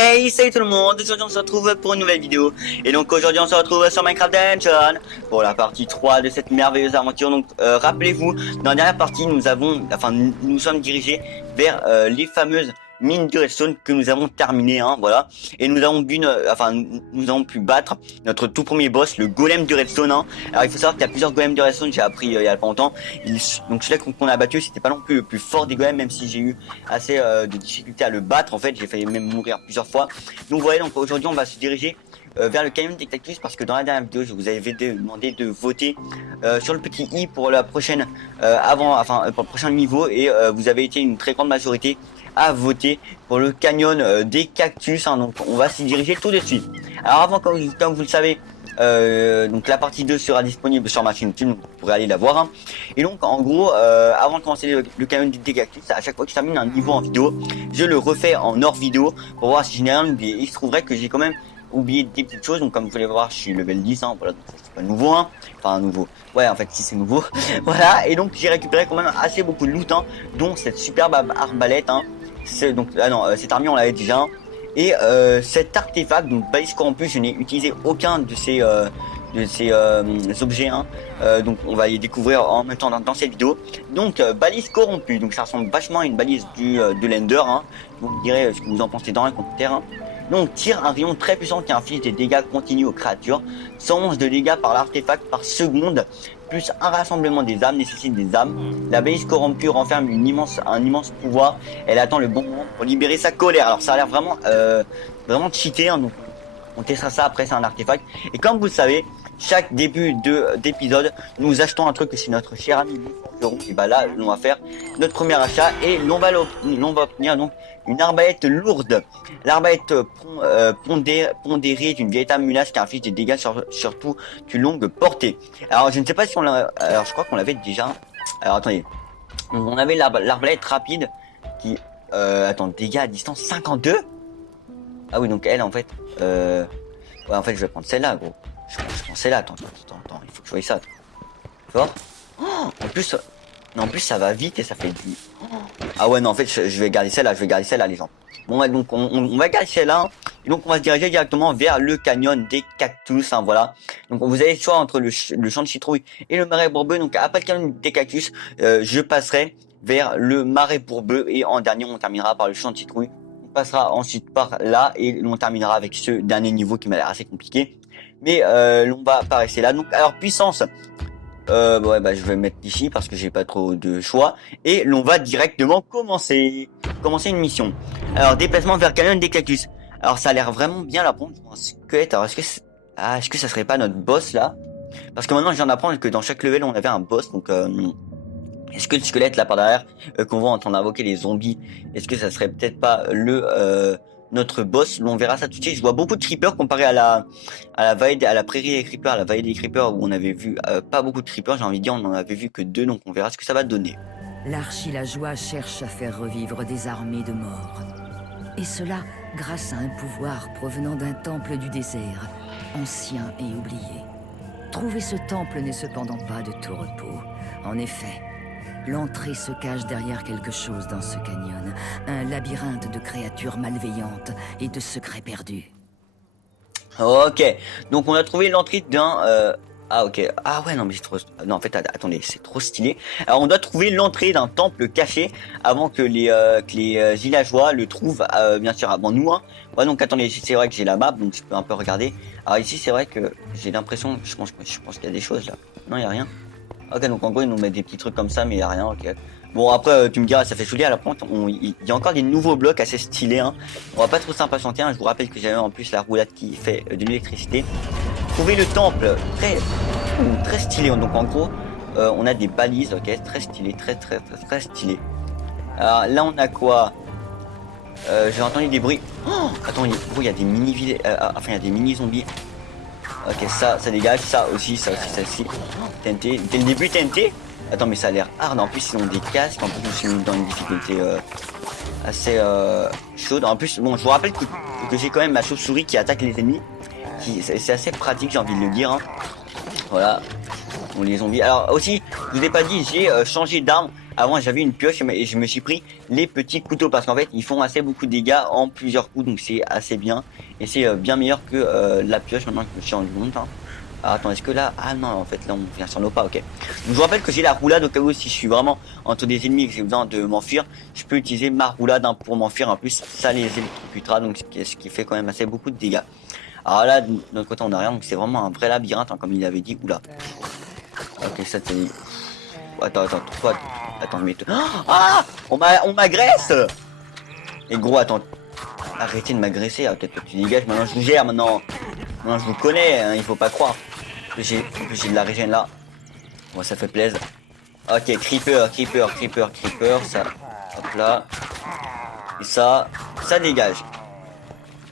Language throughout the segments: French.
Hey, salut tout le monde, aujourd'hui on se retrouve pour une nouvelle vidéo. Et donc aujourd'hui on se retrouve sur Minecraft Dungeon pour la partie 3 de cette merveilleuse aventure. Donc rappelez-vous, dans la dernière partie nous nous sommes dirigés vers les fameuses mines de redstone que nous avons terminées, hein, voilà. Et nous avons nous avons pu battre notre tout premier boss, le golem de redstone, hein. Alors il faut savoir qu'il y a plusieurs golems de redstone, j'ai appris il y a pas longtemps. Donc celui-là qu'on a battu, c'était pas non plus le plus fort des golems, même si j'ai eu assez de difficultés à le battre. En fait, j'ai failli même mourir plusieurs fois. Donc voilà, donc aujourd'hui on va se diriger vers le canyon des cactus, parce que dans la dernière vidéo je vous avais demandé de voter sur le petit i pour la prochaine pour le prochain niveau, et vous avez été une très grande majorité à voter pour le canyon des cactus, hein. Donc on va s'y diriger tout de suite. Alors avant, comme vous le savez, donc la partie 2 sera disponible sur ma chaîne YouTube, donc vous pourrez aller la voir, hein. Et donc en gros, avant de commencer le canyon des cactus, à chaque fois que je termine un niveau en vidéo, je le refais en hors vidéo pour voir si j'ai rien oublié. Il se trouverait que j'ai quand même oublié des petites choses. Donc comme vous pouvez voir, je suis level 10, hein, voilà, donc c'est pas nouveau, hein. Enfin nouveau, ouais, en fait si c'est nouveau. Voilà, et donc j'ai récupéré quand même assez beaucoup de loot, hein, dont cette superbe arbalète, hein. Donc cette armure on l'avait déjà, hein. Et cet artefact, donc balise corrompue, je n'ai utilisé aucun de ces objets, hein. Donc on va les découvrir en même temps dans cette vidéo. Donc balise corrompue, donc ça ressemble vachement à une balise de l'Ender, hein. Vous me direz ce que vous en pensez dans les commentaires, hein. Donc tire un rayon très puissant qui inflige des dégâts continus aux créatures, 111 de dégâts par l'artefact par seconde, plus un rassemblement des âmes nécessite des âmes. La balise corrompue renferme un immense pouvoir. Elle attend le bon moment pour libérer sa colère. Alors ça a l'air vraiment vraiment cheaté, hein, donc on testera ça après. C'est un artefact. Et comme vous le savez, chaque début d'épisode, nous achetons un truc que c'est notre cher ami Forgeron. Et bah là, on va faire notre premier achat et l'on va obtenir donc une arbalète lourde. L'arbalète pondérée est une véritable menace qui inflige des dégâts surtout d'une longue portée. Alors je ne sais pas si on l'a. Alors je crois qu'on l'avait déjà. Alors attendez. On avait l'arbalète rapide qui dégâts à distance 52. Ah oui, donc elle en fait ouais, en fait je vais prendre celle-là, gros. Je prends celle-là. Attends, il faut que je voie ça. Tu vois? Oh, en plus ça va vite et ça fait du. Ah ouais, non, en fait je vais garder celle-là, les gens. Bon ouais, donc on va garder celle-là, hein. Et donc on va se diriger directement vers le canyon des cactus, hein, voilà. Donc vous avez le choix entre le champ de citrouille et le marais bourbeux. Donc après le canyon des cactus, je passerai vers le marais bourbeux, et en dernier on terminera par le champ de citrouille. On passera ensuite par là et on terminera avec ce dernier niveau qui m'a l'air assez compliqué. Mais on va pas rester là. Donc alors puissance, ouais, bah je vais mettre ici parce que j'ai pas trop de choix, et l'on va directement commencer une mission. Alors déplacement vers canyon des cactus. Alors ça a l'air vraiment bien là, pour un squelette. Alors est-ce que ça serait pas notre boss là? Parce que maintenant je viens d'apprendre que dans chaque level on avait un boss. Donc est-ce que le squelette là par derrière qu'on voit en train d'invoquer les zombies, est-ce que ça serait peut-être pas notre boss? On verra ça tout de suite. Je vois beaucoup de creepers comparé à la prairie des creepers, à la vallée des creepers où on avait vu pas beaucoup de creepers. J'ai envie de dire, on en avait vu que 2, donc on verra ce que ça va donner. L'archilageois cherche à faire revivre des armées de morts. Et cela grâce à un pouvoir provenant d'un temple du désert, ancien et oublié. Trouver ce temple n'est cependant pas de tout repos. En effet, l'entrée se cache derrière quelque chose dans ce canyon. Un labyrinthe de créatures malveillantes et de secrets perdus. Ok, donc on a trouvé l'entrée d'un... Ah ok, ah ouais, non mais c'est trop... Non en fait, attendez, c'est trop stylé. Alors on doit trouver l'entrée d'un temple caché avant que les villageois le trouvent, bien sûr avant nous, hein. Ouais, donc attendez, c'est vrai que j'ai la map, donc je peux un peu regarder. Alors ici c'est vrai que j'ai l'impression, je pense qu'il y a des choses là. Non, il y a rien. Ok, donc en gros ils nous mettent des petits trucs comme ça, mais il y a rien, ok. Bon après tu me diras, ça fait saouler à la pointe, il y a encore des nouveaux blocs assez stylés, hein. On va pas trop s'impatienter, hein. Je vous rappelle que j'avais en plus la roulade qui fait de l'électricité. Trouver le temple, très stylé. Donc en gros on a des balises, ok, très stylé, très stylé. Alors là on a quoi? J'ai entendu des bruits. Oh, attends, il y a des mini il y a des mini zombies. Ok, ça dégage, ça aussi. TNT, dès le début TNT. Attends, mais ça a l'air hard. En plus ils ont des casques, en plus je suis dans une difficulté assez chaude. En plus, bon, je vous rappelle que j'ai quand même ma chauve-souris qui attaque les ennemis. C'est assez pratique, j'ai envie de le dire, hein. Voilà, on les zombies. Alors aussi, je vous ai pas dit, j'ai changé d'arme avant j'avais une pioche et je me suis pris les petits couteaux parce qu'en fait ils font assez beaucoup de dégâts en plusieurs coups, donc c'est assez bien et c'est bien meilleur que la pioche maintenant que je me suis rendu compte. Ah, attends, est-ce que là... Ah non, en fait, là, on vient sur nos pas, ok. Donc, je vous rappelle que j'ai la roulade au cas où si je suis vraiment entre des ennemis et que j'ai besoin de m'enfuir, je peux utiliser ma roulade pour m'enfuir. En plus, ça les électrocutera, donc ce qui fait quand même assez beaucoup de dégâts. Alors là, de notre côté, on a rien, donc c'est vraiment un vrai labyrinthe, comme il avait dit. Oula. Ok, ça, c'est... Attends, toi... Attends, mais... Ah, on m'agresse. Et gros, attends. Arrêtez de m'agresser, peut-être que tu dégages, maintenant je vous gère, maintenant je vous connais, hein, il faut pas croire. J'ai de la régène là. Bon, ça fait plaisir. Ok, creeper, ça. Hop là. Et ça dégage.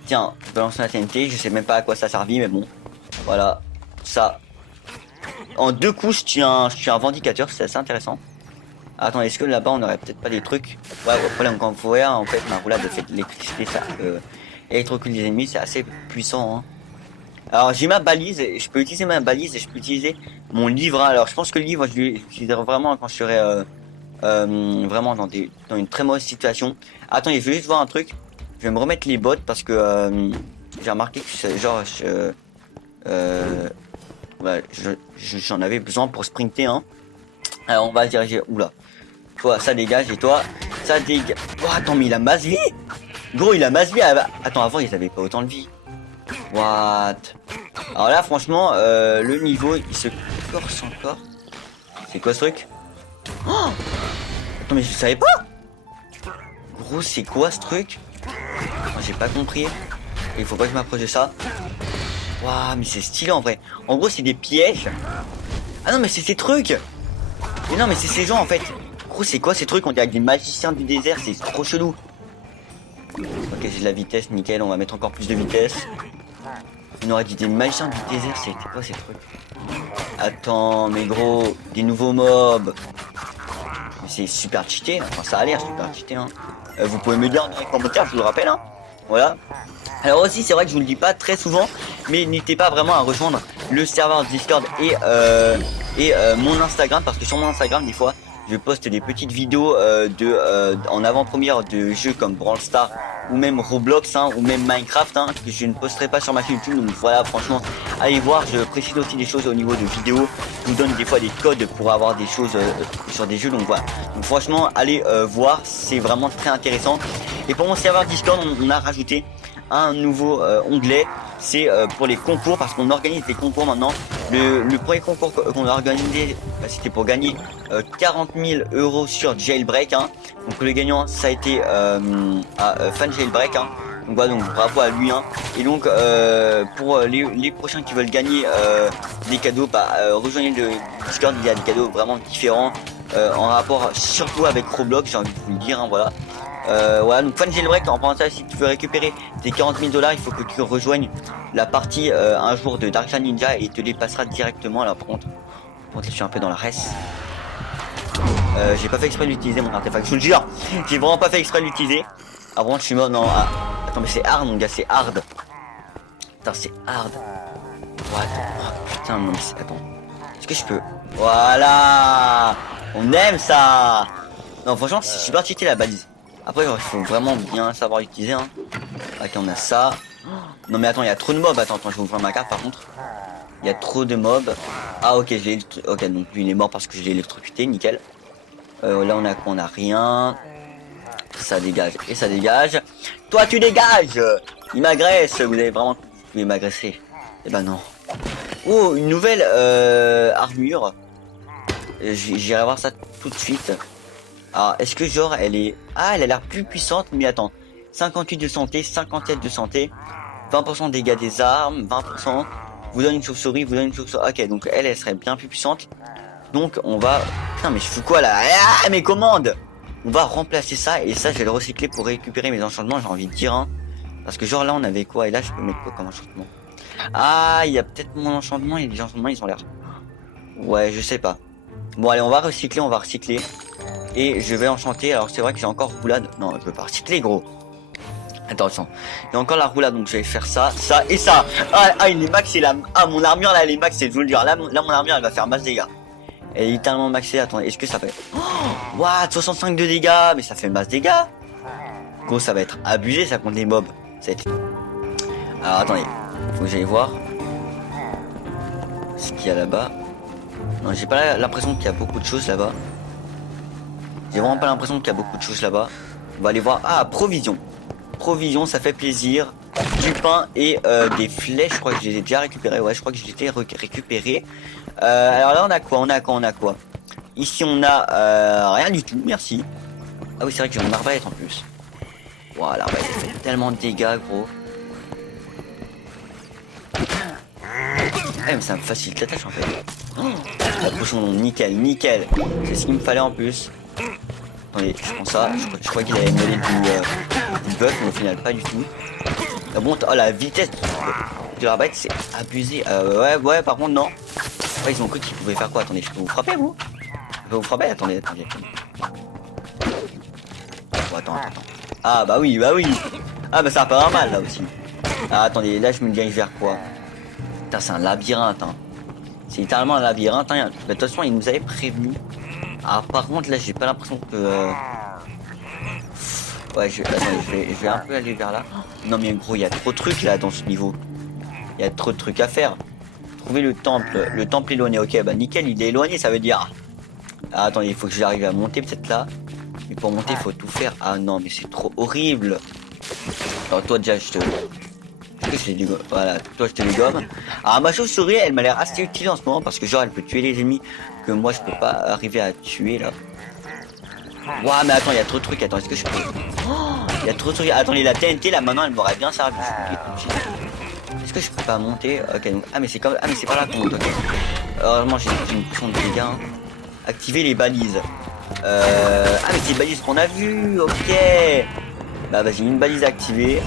Tiens, je peux lancer la TNT, je sais même pas à quoi ça servit, mais bon. Voilà, ça. En 2 coups, je suis un vindicateur, c'est assez intéressant. Attends, est-ce que là-bas on aurait peut-être pas des trucs? Ouais, le problème quand vous voyez, en fait, ma roulade fait de l'électricité, ça électrocute les ennemis, c'est assez puissant. Hein. Alors j'ai ma balise, je peux utiliser ma balise et je peux utiliser mon livre. Alors je pense que le livre, je l'utiliserai vraiment quand je serai vraiment dans une très mauvaise situation. Attends, je vais juste voir un truc. Je vais me remettre les bottes parce que j'ai remarqué que genre ouais, j'en avais besoin pour sprinter. Hein. Alors on va se diriger. Oula. Toi, ça dégage et toi, ça dégage. Oh, attends, mais il a masse vie. Gros, il a masse vie. Attends, avant, ils avaient pas autant de vie. What? Alors là, franchement, le niveau, il se corse encore. C'est quoi ce truc? Oh, attends, mais je savais pas. Gros, c'est quoi ce truc? J'ai pas compris. Il faut pas que je m'approche de ça. Waouh, mais c'est stylé en vrai. En gros, c'est des pièges. Ah non, mais c'est ces trucs. Mais non, mais c'est ces gens en fait. Gros, c'est quoi ces trucs? On dirait des magiciens du désert, c'est trop chelou. Ok, j'ai de la vitesse, nickel, on va mettre encore plus de vitesse. On aurait dit des magiciens du désert, c'était quoi ces trucs? Attends, mais gros, des nouveaux mobs. Mais c'est super cheaté, enfin ça a l'air super cheaté. Hein. Vous pouvez me dire dans les commentaires, je vous le rappelle. Hein. Voilà. Alors aussi, c'est vrai que je vous le dis pas très souvent, mais n'hésitez pas vraiment à rejoindre le serveur Discord et mon Instagram, parce que sur mon Instagram, des fois, je poste des petites vidéos en avant-première de jeux comme Brawl Stars ou même Roblox ou même Minecraft que je ne posterai pas sur ma chaîne YouTube. Donc voilà, franchement, allez voir. Je précise aussi des choses au niveau de vidéos. Je vous donne des fois des codes pour avoir des choses sur des jeux. Donc voilà. Donc franchement, allez voir. C'est vraiment très intéressant. Et pour mon serveur Discord, on a rajouté un nouveau onglet. C'est pour les concours, parce qu'on organise des concours maintenant. Le premier concours qu'on a organisé, c'était pour gagner 40 000 € sur Jailbreak. Hein. Donc le gagnant, ça a été Fan Jailbreak. Hein. Donc voilà, donc bravo à lui. Hein. Et donc pour les prochains qui veulent gagner des cadeaux, rejoignez le Discord. Il y a des cadeaux vraiment différents en rapport surtout avec Roblox, j'ai envie de vous le dire. Hein, voilà. Voilà, donc Fan Jailbreak, en pensant si tu veux récupérer tes 40 000 $, il faut que tu rejoignes la partie un jour de Dark Ninja et il te les passera directement. Alors par contre, je suis un peu dans la reste. J'ai pas fait exprès d'utiliser mon artefact, je vous le jure. J'ai vraiment pas fait exprès de l'utiliser. Avant, je suis mort. Non, attends, mais c'est hard, mon gars, c'est hard. Putain, c'est hard. What? Oh, putain, non, mais attends. Est-ce que je peux? Voilà! On aime ça! Non, franchement, c'est super cheaté la balise. Après, il faut vraiment bien savoir l'utiliser. Hein. Ok, on a ça. Non, mais attends, il y a trop de mobs. Attends, je vais ouvrir ma carte par contre. Il y a trop de mobs. Ah, ok, ok, donc lui il est mort parce que je l'ai électrocuté. Nickel. Là, on a quoi? On a rien. Ça dégage et ça dégage. Toi, tu dégages! Il m'agresse. Vous avez vraiment. Vous pouvez m'agresser. Eh ben non. Oh, une nouvelle armure. J'irai voir ça tout de suite. Alors, est-ce que genre elle est... Ah, elle a l'air plus puissante, mais attends. 58 de santé, 57 de santé, 20% de dégâts des armes, 20%, vous donne une chauve-souris, vous donne une chauve-souris. Ok, donc elle serait bien plus puissante. Donc on va... Putain, mais je fous quoi là? Ah, mes commandes! On va remplacer ça, et ça je vais le recycler pour récupérer mes enchantements, j'ai envie de dire. Hein. Parce que genre là on avait quoi? Et là je peux mettre quoi comme enchantement? Ah, il y a peut-être mon enchantement, et les enchantements ils ont l'air... Ouais, je sais pas. Bon allez, on va recycler. Et je vais enchanter. Alors c'est vrai que j'ai encore roulade. Non, je peux pas recycler, gros. Attention. J'ai encore la roulade, donc je vais faire ça, ça et ça. Ah, il est max, c'est la... Ah, mon armure là, elle est max, je vous le dire. Là, mon armure, elle va faire masse dégâts. Elle est littéralement maxée. Attendez, est-ce que ça fait... Oh, what, 65 de dégâts. Mais ça fait masse dégâts. Gros, ça va être abusé, ça contre les mobs. Alors, attendez. Faut que j'aille voir ce qu'il y a là-bas. Non, j'ai pas l'impression qu'il y a beaucoup de choses là-bas. J'ai vraiment pas l'impression qu'il y a beaucoup de choses là-bas. On va aller voir. Ah, provision. Provision, ça fait plaisir. Du pain et des flèches. Je crois que je les ai déjà récupérées. Ouais, je crois que je les ai récupérées. Alors là, on a quoi? On a quoi? Ici, on a rien du tout. Merci. Ah oui, c'est vrai que j'ai mon arbalète en plus. Voilà, l'arbalète fait tellement de dégâts, gros. Mais ça me facilite la tâche en fait. Oh, la potion, nickel. C'est ce qu'il me fallait en plus. Attendez, je prends ça. Je crois qu'il avait mêlé du buff, mais au final, pas du tout. La bon, oh, la vitesse de la bête, c'est abusé. Ouais, par contre, non. Ouais, ils ont cru qu'ils pouvaient faire quoi? Attendez, je peux vous frapper, vous? Je peux vous frapper? Attendez. Oh, attends. Ah, bah oui. Ah, bah ça va pas mal là aussi. Ah, attendez, là, je me dirige vers quoi? Putain, c'est un labyrinthe, hein. C'est littéralement un labyrinthe, hein. De toute façon, il nous avait prévenu. Ah, par contre, là, j'ai pas l'impression que... Ouais, je vais un peu aller vers là. Non, mais gros, il y a trop de trucs, là, dans ce niveau. Il y a trop de trucs à faire. Trouver le temple éloigné. Ok, bah, nickel, il est éloigné, ça veut dire... Ah, attendez, il faut que j'arrive à monter, peut-être là. Mais pour monter, il faut tout faire. Ah, non, mais c'est trop horrible. Alors, toi, déjà, je te dégomme. Voilà, toi je te dégomme. Alors ma chauve-souris, elle m'a l'air assez utile en ce moment parce que genre elle peut tuer les ennemis que moi je peux pas arriver à tuer là. Ouah, mais attends, il y a trop de trucs. Attends, est-ce que je peux... Il y a trop de trucs. Attendez, la TNT là maintenant elle m'aurait bien servi. Est-ce que je peux pas monter? Ok, donc... Ah mais c'est comme... Ah mais c'est pas là qu'on monte. Ok. Heureusement j'ai une potion de dégâts. Activer les balises. Ah mais c'est les balises qu'on a vues. Ok. Bah vas-y, une balise activée.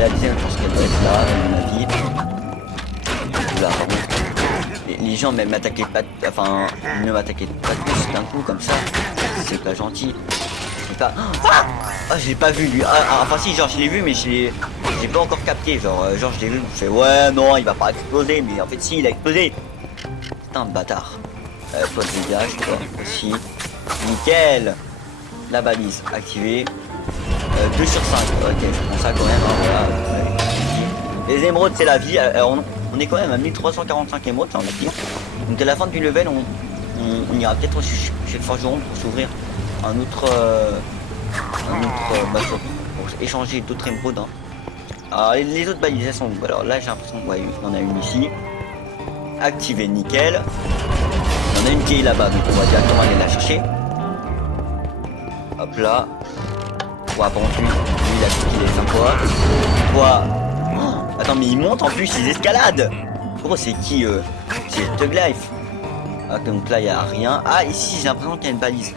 La deuxième, je pense qu'elle doit être là, à mon avis. Là, les gens même m'attaquaient pas, enfin, ne m'attaquaient pas tous d'un coup comme ça. C'est pas gentil. C'est pas. Ah, je l'ai pas vu lui. Enfin si, genre je l'ai vu, mais j'ai pas encore capté. Genre je l'ai vu. Je fais ouais, non, il va pas exploser, mais en fait si, il a explosé. C'est un bâtard. Toi de dégage, toi aussi. Nickel. La balise activée. 2 sur 5, ok, je prends ça quand même, hein, voilà. Les émeraudes c'est la vie, on est quand même à 1345 émeraudes, j'ai envie de dire. Donc à la fin du level, on ira peut-être chez le forgeron pour s'ouvrir un autre pour échanger d'autres émeraudes. Hein. Alors les autres balises elles sont où? Alors là j'ai l'impression qu'il y en a une ici. Activée, nickel. Il y en a une qui est là-bas, donc on va directement aller la chercher. Hop là. Ouais, par contre, lui, il a cru qu'il allait faire quoi? Quoi? Oh, attends, mais il monte en plus, ils escaladent! Gros, c'est qui c'est Thug Life. Ah, donc là, il n'y a rien. Ah, ici, j'ai l'impression qu'il y a une balise.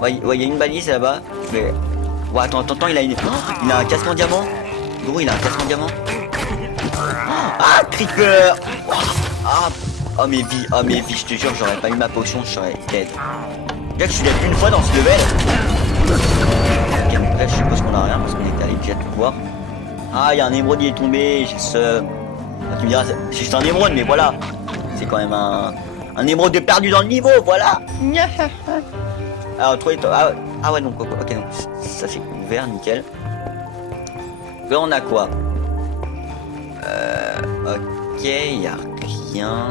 Ouais, il y a une balise là-bas. Mais... Ouais, attends, il a une... Oh, il a un casque en diamant. Gros, il a un casque en diamant. Ah, Creeper! Ah, mes vies, je te jure, j'aurais pas eu ma potion, je serais dead. Déjà que je suis dead une fois dans ce level. Là, je suppose qu'on a rien parce qu'on est allé déjà tout voir. Ah, il y a un émeraude, il est tombé. J'ai ce... Tu me diras, c'est juste un émeraude, mais voilà. C'est quand même un émeraude de perdu dans le niveau, voilà. Alors, toi, ah ouais, donc, ok, donc ça c'est ouvert, nickel. Là, on a quoi? Ok, il y a rien.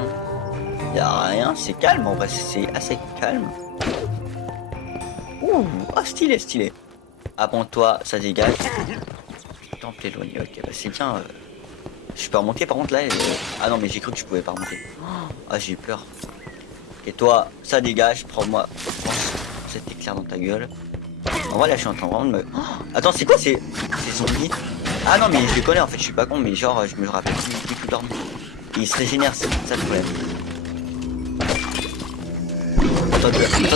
Il y a rien, c'est calme, en vrai, c'est assez calme. Ouh, oh, stylé. Avant toi, ça dégage. Temple éloigné, ok, bah c'est bien. Je peux remonter par contre là. Ah non, mais j'ai cru que je pouvais pas remonter. Ah, j'ai eu peur. Et toi, ça dégage, prends-moi. Cet éclair dans ta gueule. En vrai, là, je suis en train vraiment de me. Attends, c'est quoi ces zombies? Ah non, mais je les connais en fait, je suis pas con, mais genre, je me rappelle plus dormir. Et ils se régénèrent, c'est ça le problème.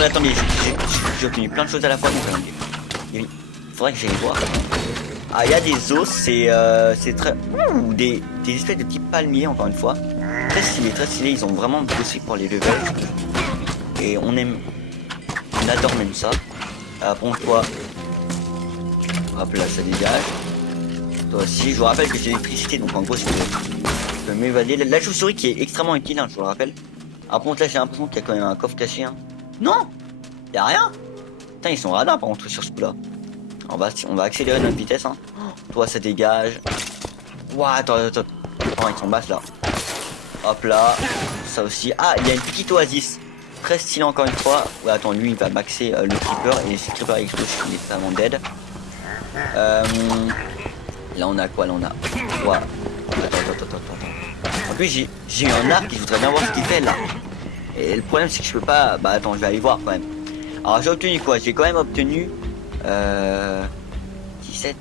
Attends, mais j'ai obtenu plein de choses à la fois, donc il faudrait que j'aille voir. Ah, il y a des os, c'est très... des espèces de petits palmiers, encore une fois. Très stylé, ils ont vraiment bossé pour les levels. Et on adore même ça. Bon, toi... Hop là, ça dégage. Toi aussi, je vous rappelle que j'ai l'électricité, donc en gros, je peux m'évader. La chauve-souris qui est extrêmement utile, hein, je vous le rappelle. Par contre, là, j'ai l'impression qu'il y a quand même un coffre caché, hein. Non! Y a rien! Putain, ils sont radins par contre sur ce coup-là. On va accélérer notre vitesse, hein. Toi, ça dégage. Ouah, attends. Oh, ils sont basses là. Hop là. Ça aussi. Ah, il y a une petite oasis. Très stylé encore une fois. Ouais, attends, lui, il va maxer le creeper. Et ce creeper explose, il est vraiment dead. Là, on a quoi? Là, on a. Ouais. Attends. En plus, j'ai eu un arc et je voudrais bien voir ce qu'il fait là. Et le problème, c'est que je peux pas. Bah, attends, je vais aller voir quand même. Alors, j'ai obtenu quoi? J'ai quand même obtenu. 17.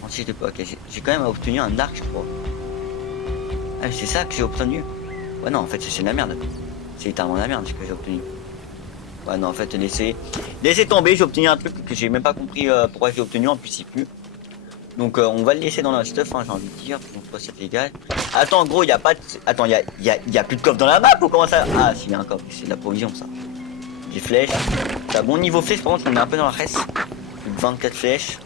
36 de ok, j'ai quand même obtenu un arc, je crois. Ah, c'est ça que j'ai obtenu. Ouais, non, en fait, c'est de la merde. C'est littéralement la merde ce que j'ai obtenu. Ouais, non, en fait, laissez tomber. J'ai obtenu un truc que j'ai même pas compris pourquoi j'ai obtenu. En plus, il pue. Donc, on va le laisser dans la stuff, hein, j'ai envie de dire. Donc, pas c'est légal. Attends, gros, y a pas de. Attends, y a plus de coffre dans la map ou comment ça? Ah, si, il y a un coffre. C'est de la provision, ça. Des flèches. T'as bon niveau flèche, par contre, on est un peu dans la reste. Plus de 24 flèches.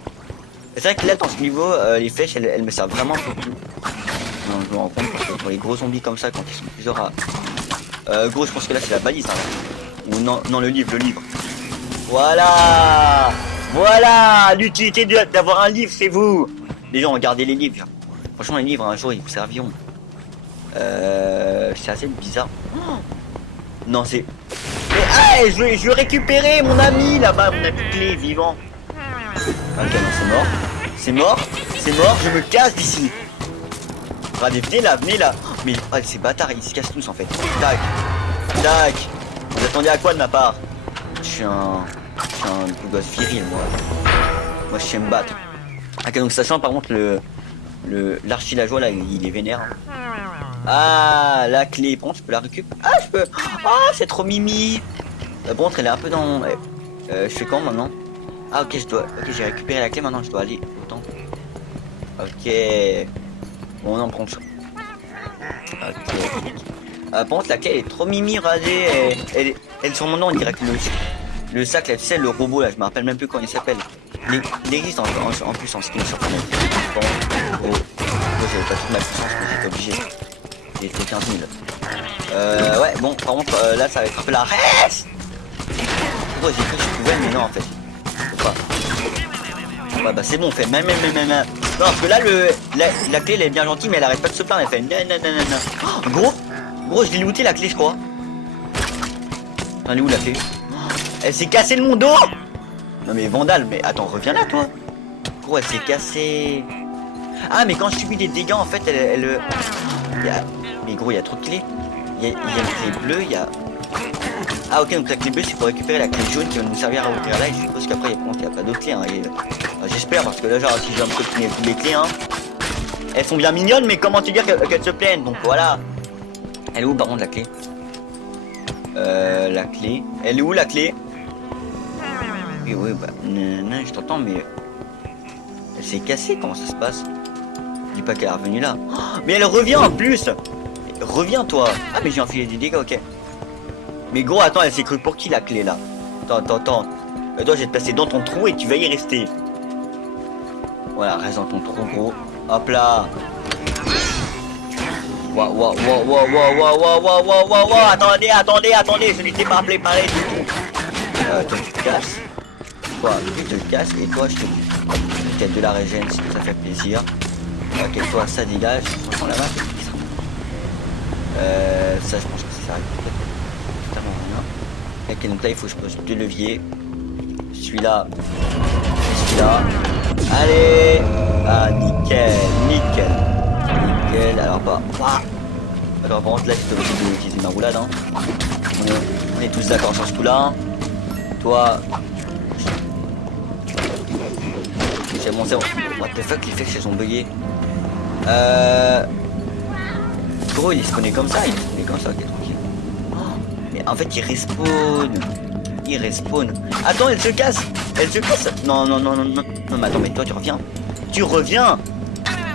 C'est vrai que là, dans ce niveau, les flèches, elles me servent vraiment pour tout. Non, je me rends compte parce que pour les gros zombies comme ça, quand ils sont plusieurs à... gros, je pense que là, c'est la balise. Hein. Ou non, le livre. Voilà. L'utilité d'avoir un livre, c'est vous. Les gens, regardez les livres. Franchement, les livres, un jour, ils vous serviront. C'est assez bizarre. Oh non, c'est... Mais je veux récupérer mon ami là-bas, mon ami clé vivant. Ok, non, c'est mort, je me casse d'ici. Regardez, venez là. Mais ces bâtards, ils se cassent tous en fait. Tac. Vous attendez à quoi de ma part? Je suis un gosse viril, moi. Moi, je sais me battre. Ok, donc sachant par contre l'archilageois là, il est vénère. Ah, la clé. Par contre, je peux la récupérer. Ah, je peux. Ah, c'est trop mimi. Par contre, elle est un peu dans... je fais quand maintenant? Ah, ok, j'ai récupéré la clé, maintenant je dois aller autant. Ok. Bon, on en prend ça. Ok. Par contre, la clé elle est trop mimi, regardez. Elle sur mon nom, on dirait que le sac là, tu sais, le robot là, je me rappelle même plus comment il s'appelle. Il existe en plus en skin sur Fortnite. Bon, j'avais pas toute ma puissance, mais j'étais obligé. J'ai fait 15 000. Ouais, bon, par contre, là, ça va être un peu la reste. J'ai cru que je pouvais, mais non, en fait. Faut pas. Ouais, bah c'est bon, on fait même. Non, parce que là, la clé, elle est bien gentille, mais elle arrête pas de se plaindre. Elle fait nanana. Oh, gros, je l'ai looté la clé, je crois. Elle est où la clé? Elle s'est cassée de mon dos. Non, mais Vandal, mais attends, reviens là, toi. Gros, elle s'est cassée. Ah, mais quand je subis des dégâts, en fait, mais gros, il y a trop de clés. Il y a une clé bleue, il y a... Ah ok, donc la clé bleue c'est pour récupérer la clé jaune qui va nous servir à ouvrir là, et je suppose qu'après il n'y a pas d'autres clés, hein, j'espère, parce que là genre si je dois me copiner toutes les clés, hein, elles sont bien mignonnes, mais comment te dire qu'elles se plaignent, donc voilà. Elle est où par contre la clé? La clé, elle est où la clé? Oui, bah, non, je t'entends, mais elle s'est cassée, comment ça se passe? Je dis pas qu'elle est revenue là. Oh, mais elle revient en plus. Reviens toi. Ah mais j'ai enfilé des dégâts, ok. Mais gros, attends, elle s'est crue pour qui la clé là? Attends. Toi, je vais te placer dans ton trou et tu vas y rester. Voilà, reste dans ton trou, gros. Hop là. Waouh. Attendez, je n'étais pas préparé du tout. Toi, tu te casses. Toi, tu te casses et toi, je te peut-être de la régène si ça fait plaisir. Ok, toi, ça dégage. Franchement, la map. Ça, je pense que ça arrive peut-être. Ok, donc là il faut que je pose 2 leviers. Celui-là. Et celui-là. Allez. Ah nickel. Alors bah. Alors par contre là je peux aussi utiliser ma roulade, hein. On est tous d'accord sur ce coup là. Toi. C'est bon, c'est bon. What the fuck, les flèches elles ont bugué. Gros il est spawné comme ça, ok, tranquille. Mais en fait il respawn. Attends, elle se casse. Non, mais attends, mais toi tu reviens.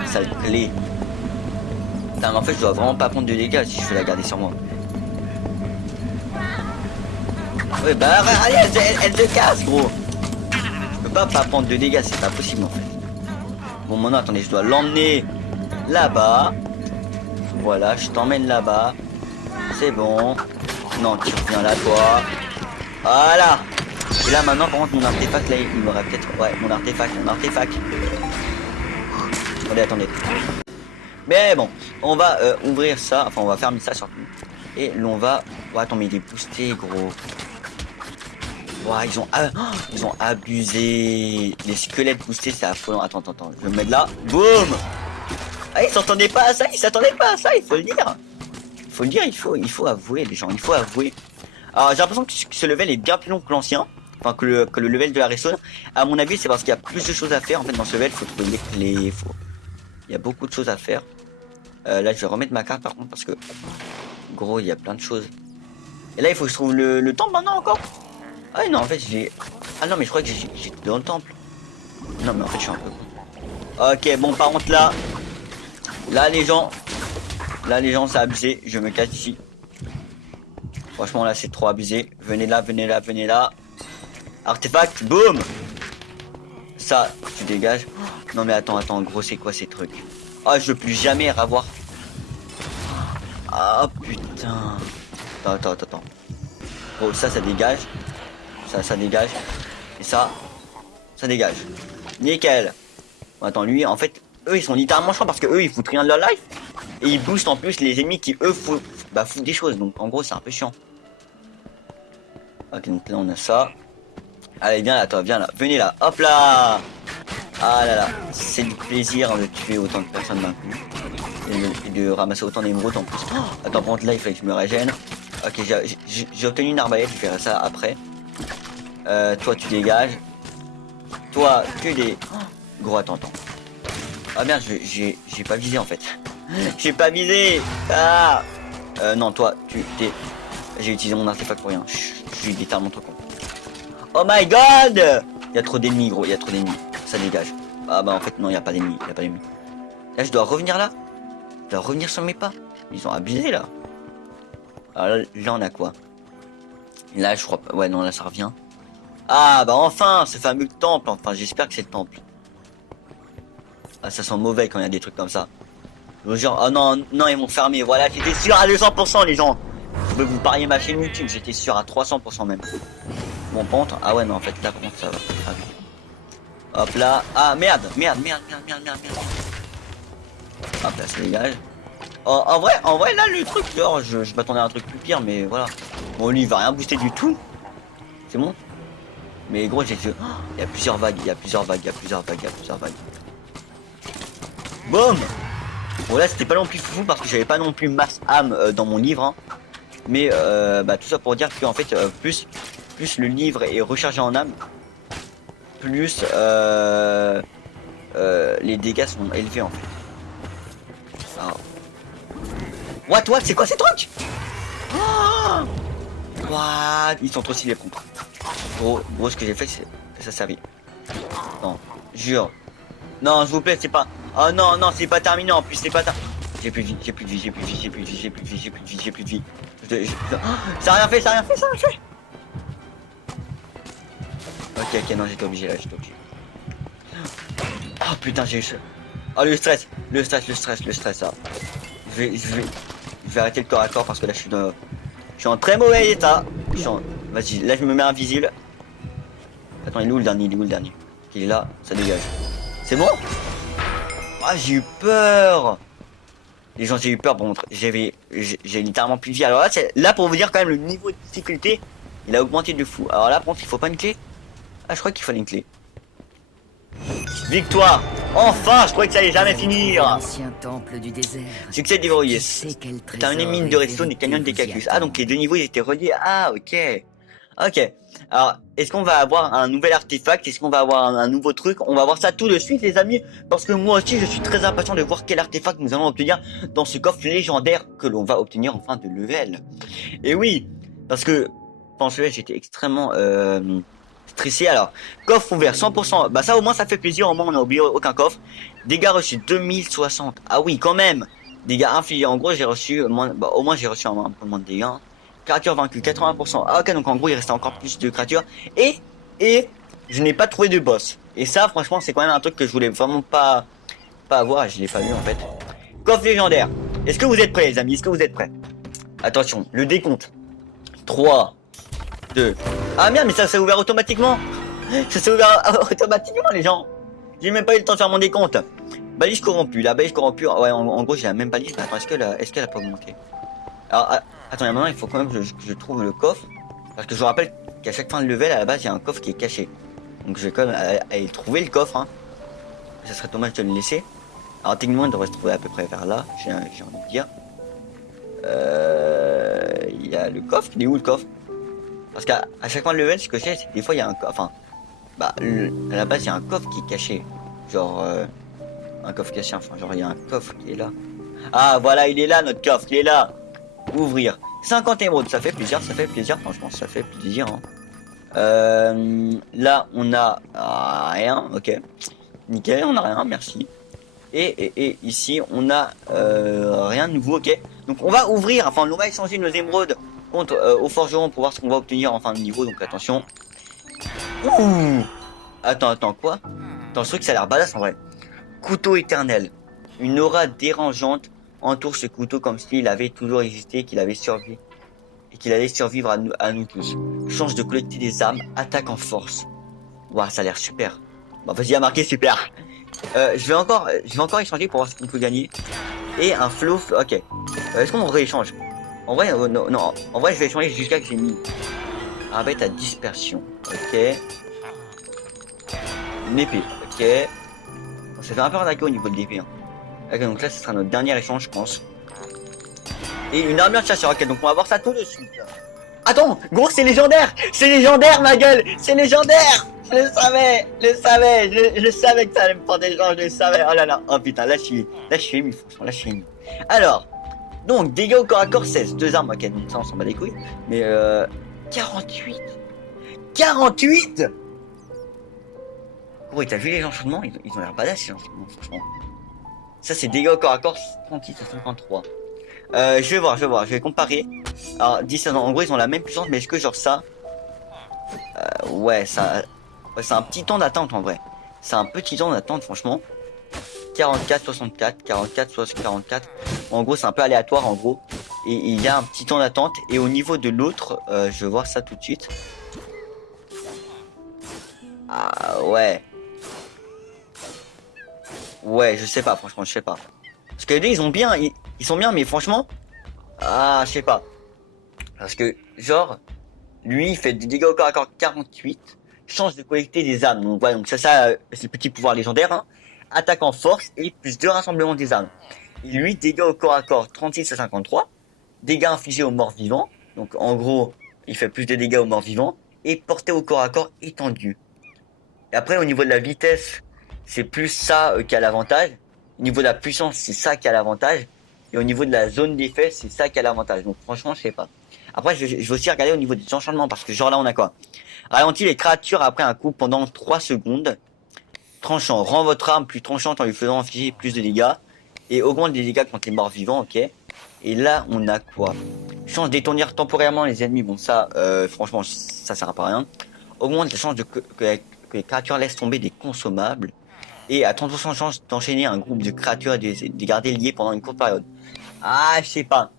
Sale clé. Putain, mais en fait je dois vraiment pas prendre de dégâts si je veux la garder sur moi. Ouais bah allez, elle se casse gros. Je peux pas prendre de dégâts, c'est pas possible en fait. Bon maintenant attendez, je dois l'emmener là-bas. Voilà, je t'emmène là-bas. C'est bon. Non, tu reviens là, toi. Voilà. Et là, maintenant, par contre, mon artefact, là, il m'aurait peut-être... Ouais, mon artefact. Attendez. Mais bon, on va ouvrir ça. Enfin, on va fermer ça surtout. Et l'on va... Ouais, attends, mais il est boosté, gros. Ouais, ils ont abusé. Les squelettes boostés, c'est affolant. Attends. Je vais me mettre là. Boum. Ah, ils s'attendaient pas à ça. Il faut le dire. Il faut avouer, les gens. Il faut avouer. Alors, j'ai l'impression que ce level est bien plus long que l'ancien. Enfin, que le level de la Redstone. À mon avis, c'est parce qu'il y a plus de choses à faire. En fait, dans ce level, il faut trouver les clés. Il y a beaucoup de choses à faire. Là, je vais remettre ma carte, par contre, parce que... Gros, il y a plein de choses. Et là, il faut que je trouve le temple maintenant encore. Ah non, en fait, j'ai... Ah non, mais je crois que j'étais dans le temple. Non, mais en fait, je suis un peu con. Ok, bon, par contre, là, les gens, c'est abusé. Je me cache ici. Franchement, là, c'est trop abusé. Venez là. Artefact, boum. Ça, tu dégages. Non, mais attends, gros, c'est quoi ces trucs? Ah, je veux plus jamais revoir. Ah, putain. Attends. Oh, ça dégage. Ça dégage. Et ça dégage. Nickel. Bon, attends, lui, en fait, eux, ils sont littéralement chiants parce que eux, ils foutent rien de leur life. Et ils boostent en plus les ennemis qui, eux, foutent des choses. Donc, en gros, c'est un peu chiant. Ok, donc là, on a ça. Allez, viens là. Venez là. Hop là. Ah là là. C'est du plaisir de tuer autant de personnes d'un coup. Et de ramasser autant d'émeraudes en plus. Oh, attends, par contre, là, il fallait que je me régène. Ok, j'ai obtenu une arbalète. Je ferai ça après. Toi, tu dégages. Toi, tu des... Oh, gros, attends. Ah merde, j'ai pas visé en fait. J'ai pas visé. Ah. Non, toi, j'ai utilisé mon artefact pour rien. Je suis littéralement trop con. Oh my god. Il y a trop d'ennemis, gros. Ça dégage. Ah bah en fait, non, il y a pas d'ennemis. Là, je dois revenir là. Je dois revenir sur mes pas. Ils ont abusé là. Alors là, on a quoi? Là, je crois pas. Ouais, non, là, ça revient. Ah bah enfin, ce fameux temple. Enfin, j'espère que c'est le temple. Ah, ça sent mauvais quand il y a des trucs comme ça. Genre, oh non, ils m'ont fermé. Voilà, j'étais sûr à 200%, les gens. Je peux vous parier ma chaîne YouTube, j'étais sûr à 300% même. Bon, pente. Ah ouais, non, en fait, là, comment ça va? Hop là. Ah, merde. Hop là, ça dégage. Oh, en vrai, là, le truc, genre, je m'attendais à un truc plus pire, mais voilà. Bon, lui, il va rien booster du tout. C'est bon? Mais gros, j'ai vu. Il y a plusieurs vagues. Boum. Bon, là, c'était pas non plus fou parce que j'avais pas non plus masse âme dans mon livre. Hein. Mais tout ça pour dire que en fait, plus le livre est rechargé en âme, plus les dégâts sont élevés en fait. Alors... What, c'est quoi ces trucs? What? Ils sont trop stylés, contre. Gros, ce que j'ai fait, c'est ça servi. Non, jure. Non, s'il vous plaît, c'est pas... Oh non, c'est pas terminé, en plus, c'est pas terminé. J'ai plus de vie. Ça a rien fait. Ok, non, j'étais obligé. Oh putain, j'ai eu ça. Oh, le stress, ça. Je vais arrêter le corps à corps parce que là, je suis en très mauvais état. Vas-y, là, je me mets invisible. Attends, il est où le dernier? Il est là, ça dégage. C'est bon? Ah, j'ai eu peur. Les gens, j'ai eu peur. Bon, j'ai littéralement plus de vie. Alors là, pour vous dire quand même, le niveau de difficulté, il a augmenté de fou. Alors là, par contre, il faut pas une clé. Ah, je crois qu'il fallait une clé. Victoire. Enfin, je croyais que ça allait jamais finir. Ancien temple du désert. Succès déverrouillé. T'as une mine de redstone et canyon des cactus. Ah, donc les deux niveaux ils étaient reliés. Ah, ok. Alors, est-ce qu'on va avoir un nouvel artefact? Est-ce qu'on va avoir un nouveau truc? On va voir ça tout de suite, les amis. Parce que moi aussi, je suis très impatient de voir quel artefact nous allons obtenir dans ce coffre légendaire que l'on va obtenir en fin de level. Et oui, parce que pendant ce level, j'étais extrêmement stressé. Alors, coffre ouvert 100%. Bah ça, au moins, ça fait plaisir. Au moins, on n'a oublié aucun coffre. Dégâts reçus 2060. Ah oui, quand même. Dégâts infligés. En gros, j'ai reçu au moins j'ai reçu un peu moins de dégâts. Créatures vaincues 80%. Ah ok, donc en gros il restait encore plus de créatures. Et je n'ai pas trouvé de boss. Et ça franchement c'est quand même un truc que je voulais vraiment pas avoir et je l'ai pas vu en fait. Coffre légendaire. Est-ce que vous êtes prêts les amis? Est-ce que vous êtes prêts? Attention, le décompte. 3, 2. Ah merde, mais ça s'est ouvert automatiquement. Ça s'est ouvert automatiquement, les gens. J'ai même pas eu le temps de faire mon décompte. Balise corrompue. La balise corrompue, ouais, en gros, j'ai la même balise. Mais attends, est-ce qu'elle a pas augmenté? Alors, attends, maintenant, il faut quand même que je trouve le coffre. Parce que je vous rappelle qu'à chaque fin de level, à la base, il y a un coffre qui est caché. Donc, je vais quand même aller trouver le coffre, hein. Ça serait dommage de le laisser. Alors, techniquement, il devrait se trouver à peu près vers là. J'ai envie de dire. Il y a le coffre. Il est où le coffre? Parce qu'à chaque fin de level, ce que je sais, c'est que des fois, il y a un coffre. Enfin, à la base, il y a un coffre qui est caché. Genre, un coffre caché. Enfin, genre, il y a un coffre qui est là. Ah, voilà, il est là, notre coffre. Il est là. Ouvrir. 50 émeraudes. Ça fait plaisir, Franchement, ça fait plaisir. Hein. Là, on a rien. Ok. Nickel, on a rien. Merci. Et ici, on a rien de nouveau. Ok. Donc, on va ouvrir. Enfin, on va échanger nos émeraudes contre au forgeron pour voir ce qu'on va obtenir en fin de niveau. Donc, attention. Ouh. Attends, quoi? Attends, je trouve que ça a l'air badass en vrai. Couteau éternel. Une aura dérangeante entoure ce couteau comme s'il avait toujours existé, qu'il avait survécu. Et qu'il allait survivre à nous tous. Change de collecter des armes, attaque en force. Waouh, ça a l'air super. Bon, vas-y, à marquer super. Je vais encore échanger pour voir ce qu'on peut gagner. Et un flow, ok. Est-ce qu'on rééchange? En vrai, non. En vrai, je vais échanger jusqu'à que j'ai mis. Un bête à dispersion. Ok. Une épée. Ok. Ça fait un peu arnaquer au niveau de l'épée. Hein. Ok, donc là, ce sera notre dernier échange, je pense. Et une armure de chasseur. Ok, donc on va voir ça tout de suite. Attends, gros, c'est légendaire. C'est légendaire, ma gueule. C'est légendaire. Je le savais. Je savais que ça allait me prendre des gens. Je le savais. Oh là là. Oh putain, là, je suis ému, franchement. Là, je suis ému. Alors, donc, dégâts au corps à corps 16. 2 armes. Ok, donc ça, on s'en bat les couilles. Mais 48. 48. Gros, t'as vu les enchantements? Ils ont l'air badass, ces enchantements, franchement. Ça, c'est dégâts au corps à corps 36 à 53. Je vais voir, je vais comparer. Alors, 10, en gros, ils ont la même puissance, mais est-ce que genre ça... ouais, c'est un petit temps d'attente, en vrai. C'est un petit temps d'attente, franchement. 44, 64, 44, 44. En gros, c'est un peu aléatoire, en gros. Et il y a un petit temps d'attente. Et au niveau de l'autre, je vais voir ça tout de suite. Ah, ouais. Ouais, je sais pas, franchement, je sais pas. Parce que les deux, ils sont bien, mais franchement... Ah, je sais pas. Parce que, genre, lui, il fait des dégâts au corps à corps 48. Chance de collecter des âmes. Donc, voilà, donc ça, c'est le petit pouvoir légendaire, hein. Attaque en force et plus 2 rassemblements des âmes. Et lui, dégâts au corps à corps 36 à 53. Dégâts infligés aux morts vivants. Donc, en gros, il fait plus de dégâts aux morts vivants. Et portée au corps à corps étendu. Et après, au niveau de la vitesse, c'est plus ça qui a l'avantage. Au niveau de la puissance, c'est ça qui a l'avantage. Et au niveau de la zone d'effet, c'est ça qui a l'avantage. Donc franchement, je sais pas. Après, je vais aussi regarder au niveau des enchantements. Parce que genre là, on a quoi? Ralentit les créatures après un coup pendant 3 secondes. Tranchant. Rend votre arme plus tranchante en lui faisant infliger plus de dégâts. Et augmente les dégâts quand t'es mort vivant, ok. Et là, on a quoi? Change d'étourdir temporairement les ennemis. Bon, ça, franchement, ça sert à pas rien. Augmente la chance que les créatures laissent tomber des consommables. Et à 30% de chance d'enchaîner un groupe de créatures et de les garder liés pendant une courte période. Ah, je sais pas,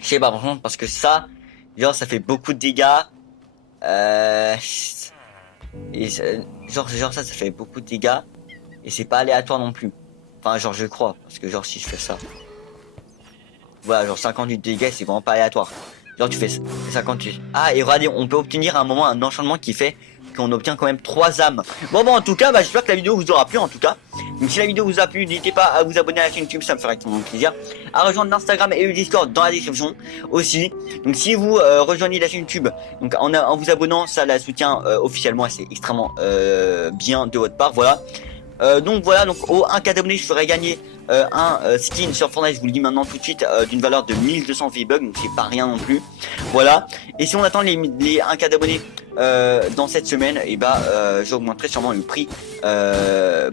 franchement, parce que ça, genre, ça fait beaucoup de dégâts. Et genre ça fait beaucoup de dégâts. Et c'est pas aléatoire non plus. Enfin, genre, je crois. Parce que, genre, si je fais ça. Voilà, genre 58 dégâts, c'est vraiment pas aléatoire. Genre, tu fais 58. Ah, et regardez, on peut obtenir à un moment un enchantement qui fait qu'on obtient quand même 3 âmes. Bon, en tout cas, j'espère que la vidéo vous aura plu, en tout cas. Donc, si la vidéo vous a plu, n'hésitez pas à vous abonner à la chaîne YouTube, ça me ferait extrêmement plaisir. À rejoindre l'Instagram et le Discord dans la description aussi. Donc, si vous rejoignez la chaîne YouTube, donc en vous abonnant, ça la soutient officiellement et c'est extrêmement bien de votre part, voilà. Donc au 1K d'abonnés, je ferai gagner un skin sur Fortnite, je vous le dis maintenant tout de suite, d'une valeur de 1200 V-Bucks, donc c'est pas rien non plus. Voilà. Et si on attend les 1K d'abonnés dans cette semaine, et j'augmenterai sûrement le prix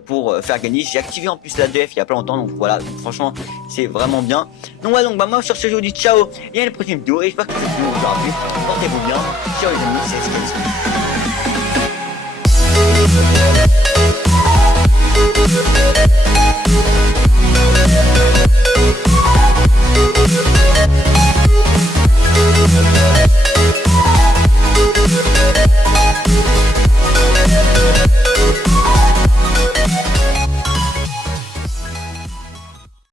pour faire gagner. J'ai activé en plus l'ADF il y a pas longtemps, donc voilà, donc, franchement c'est vraiment bien. Donc voilà, donc moi sur ce jeu, je vous dis ciao et à la prochaine vidéo, et j'espère que cette vidéo vous aura plu. Portez-vous bien, ciao les amis, c'est